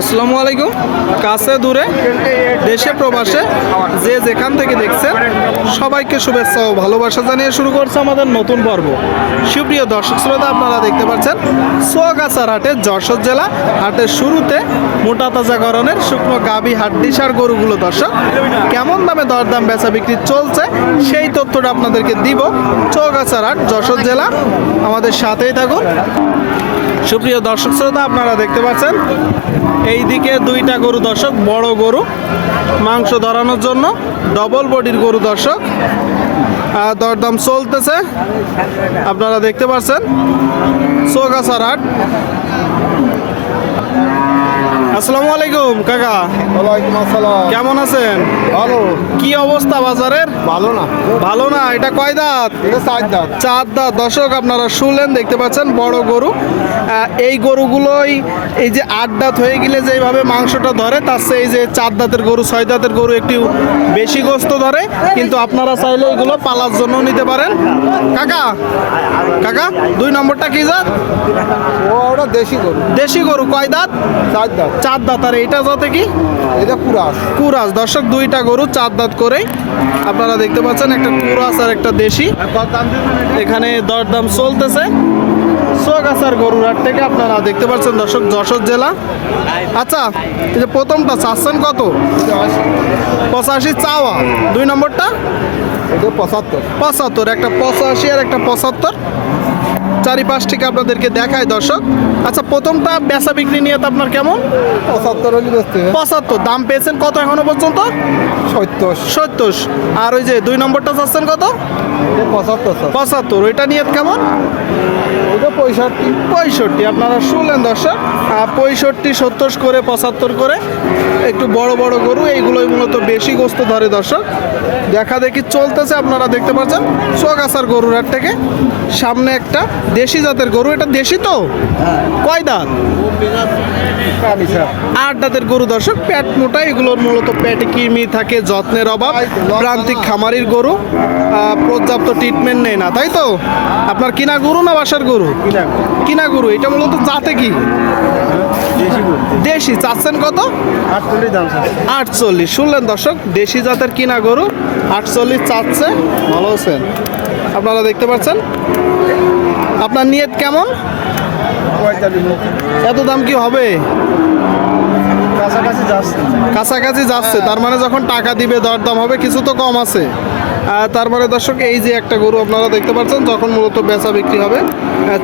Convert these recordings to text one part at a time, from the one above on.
আসসালামু আলাইকুম। কাছে দূরে দেশে প্রবাসে যে যেখান থেকে দেখছেন সবাইকে শুভেচ্ছা ও ভালোবাসা জানিয়ে শুরু করছে আমাদের নতুন পর্ব। সুপ্রিয় দর্শক শ্রোতা, আপনারা দেখতে পাচ্ছেন সোয়াগাছার হাটে, যশোর জেলা। হাটের শুরুতে মোটা তাজাকরণের শুকনো গাভী হাড্ডিসার গরুগুলো দর্শক কেমন দামে দরদাম বেচা বিক্রি চলছে সেই তথ্যটা আপনাদেরকে দিব। সোয়াগাছার হাট, যশোর জেলা, আমাদের সাথেই থাকুন। সুপ্রিয় দর্শক শ্রোতা, আপনারা দেখতে পাচ্ছেন এইদিকে দুইটা গরু দর্শক, বড় গরু মাংস ধরানোর জন্য, ডবল বডির গরু দর্শক। দরদাম চলতেছে, আপনারা দেখতে পাচ্ছেন সোয়াগাছার হাট। আসসালামু আলাইকুম কাকা। ওয়ালাইকুম আসসালাম। কেমন আছেন? ভালো। কি অবস্থা বাজারের? ভালো না। ভালো না? এটা কয় দাঁত? এটা 4 দাঁত। 4 দাঁত দর্শক, আপনারা শুনলেন, দেখতে পাচ্ছেন বড় গরু। এই গরুগুলোই এই যে 8 দাঁত হয়ে গেলে যেভাবে মাংসটা ধরে, তার চেয়ে এই যে 4 দাঁতের গরু, 6 দাঁতের গরু একটু বেশি গোস্ত ধরে। কিন্তু আপনারা চাইলে এগুলো পালার জন্য নিতে পারেন। কাকা কাকা 2 নম্বরটা কি জাত? ওটা দেশি গরু। দেশি গরু কয় দাঁত? 4 দাঁত। 4 দাঁত। আর এটা যাতে কি? এটা কুরাস। কুরাস দর্শক, দুইটা গরু 4 দাঁত করে আপনারা দেখতে পাচ্ছেন, একটা কুরাস আর একটা দেশি। এখানে দরদাম চলতেছে সোয়াগাছার গরুর হাট থেকে, আপনারা দেখতে পাচ্ছেন দর্শক, যশোর জেলা। আচ্ছা, এই যে প্রথমটা চাচ্ছেন কত? 85 চাওয়া। 2 নম্বরটা? এটা 75। 75। একটা 85 আর একটা 75। চারিপাশ থেকে আপনাদেরকে দেখায় দর্শক। আচ্ছা, প্রথমটা বেচা বিক্রি নিয়ে তো আপনার কেমন? 75 হলে বেচতে হবে। 75। দাম পেয়েছেন কত এখনো পর্যন্ত? 70। 70। আর ওই যে 2 নম্বরটা চাচ্ছেন কত? এটা 75 স্যার। 75। ওইটা নিয়ে কেমন? এটা 65। 65। আপনারা শুনলেন দর্শক, 65, 70 করে, 75 করে। একটু বড় বড় গরু, এইগুলোই মূলত বেশি গোস্ত ধরে দর্শক। দেখা দেখি চলতেছে, আপনারা দেখতে পাচ্ছেন সোয়াগাছার গরুর হাট থেকে। সামনে একটা দেশি জাতের গরু। এটা দেশি তো? কয় দাঁত? 8 দাঁতের গরু দর্শক, পেট মোটা। এগুলোর মূলত পেটে কৃমি থাকে, যত্নের অভাব। প্রান্তিক খামারির গরু, পর্যাপ্ত ট্রিটমেন্ট নেই না, তাই তো? আপনার কিনা গরু না বাসার গরু? কিনা গরু। এটা মূলত জাতে কি? দেশি। চাচ্ছেন কত? 48। শুনলেন দর্শক, দেশি জাতের কিনা গরু 48 চাচ্ছে। ভালো আছেন? আপনারা দেখতে পাচ্ছেন। আপনার নিয়ত কেমন? এত দাম কি হবে? কাছাকাছি যাচ্ছে। তার মানে যখন টাকা দিবে দরদাম হবে, কিছু তো কম আছে। তার মানে দর্শক, এই যে একটা গরু আপনারা দেখতে পাচ্ছেন, যখন মূলত বেচা বিক্রি হবে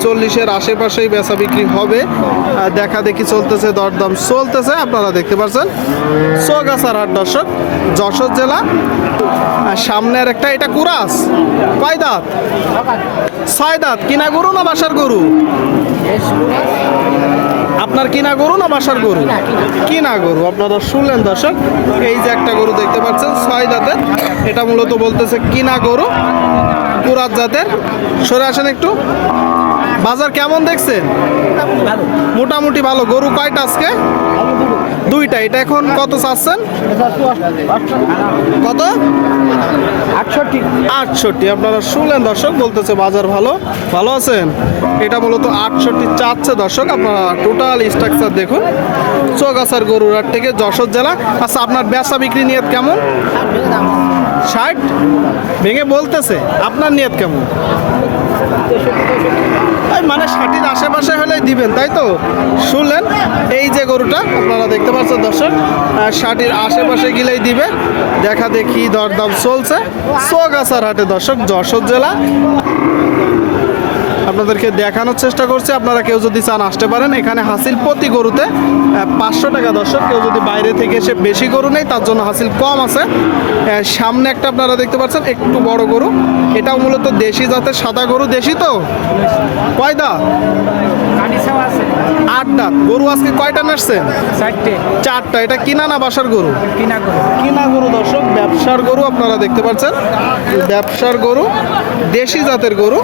40-এর আশেপাশেই বেচা বিক্রি হবে। দেখা দেখি চলতেছে, দরদাম চলতেছে, আপনারা দেখতে পাচ্ছেন সোয়াগাছার হাট দর্শক, যশোর জেলা। আর সামনে আর একটা, এটা কুরাস। কয় দাঁত? 6 দাঁত। কিনা গরু না বাসার গরু? আপনার কিনা গরু না বাসার গরু? কিনা গরু। আপনারা শুনলেন দর্শক, এই যে একটা গরু দেখতে পাচ্ছেন 6 দাঁতের। এটা মূলত বলতেছে কিনা গরু, কুরাত জাতের। সরে আসেন একটু। বাজার কেমন দেখছেন? মোটামুটি ভালো। গরু কয়টা আজকে? 2টা। এটা এখন কত চাচ্ছেন? কত? 68। আপনারা শুনলেন দর্শক, বলতেছে বাজার ভালো। ভালো আছেন? এটা মূলত 68 চাচ্ছে দর্শক। আপনারা টোটাল স্ট্রাকচার দেখুন সোয়াগাছার গরুর হাট থেকে, যশোর জেলা। আচ্ছা, আপনার বেচা বিক্রি নিয়ত কেমন? 60 ভেঙে বলতেছে। আপনার নিয়ত কেমন? মানে 60-এর আশেপাশে হলেই দিবেন, তাই তো? শুনলেন, এই যে গরুটা আপনারা দেখতে পাচ্ছেন দর্শক, 60-এর আশেপাশে গেলেই দিবে। দেখা দেখি দরদাম চলছে সোয়াগাছার হাটে দর্শক, যশোর জেলা। আপনাদেরকে দেখানোর চেষ্টা করছি। আপনারা কেউ যদি চান আসতে পারেন। এখানে হাসিল প্রতি গরুতে 500 টাকা দর্শক। কেউ যদি বাইরে থেকে এসে বেশি গরু নেই, তার জন্য হাসিল কম আছে। সামনে একটা আপনারা দেখতে পাচ্ছেন একটু বড় গরু। এটাও মূলত দেশি জাতের সাদা গরু। দেশি তো? কয় দাঁত? 8 দাঁত। গরু আজকে কয়টা নাসছেন? 4টা। এটা কিনা না বাসার গরু? কিনা গরু দর্শক, ব্যবসার গরু। আপনারা দেখতে পাচ্ছেন ব্যবসার গরু, দেশি জাতের গরু।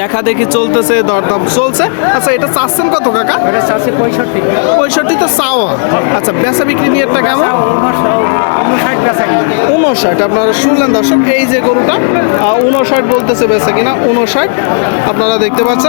দেখা দেখি চলতেছে, দরদাম চলছে। আচ্ছা, এটা চাচ্ছেন কত কাকা? 65 তো চাওয়া। আচ্ছা, বেচা বিক্রি নিয়ে একটা কেমন? 59। আপনারা শুনলেন দর্শক, এই যে গরুটা 59 বলতেছে বেচা কিনা 59। আপনারা দেখতে পাচ্ছেন।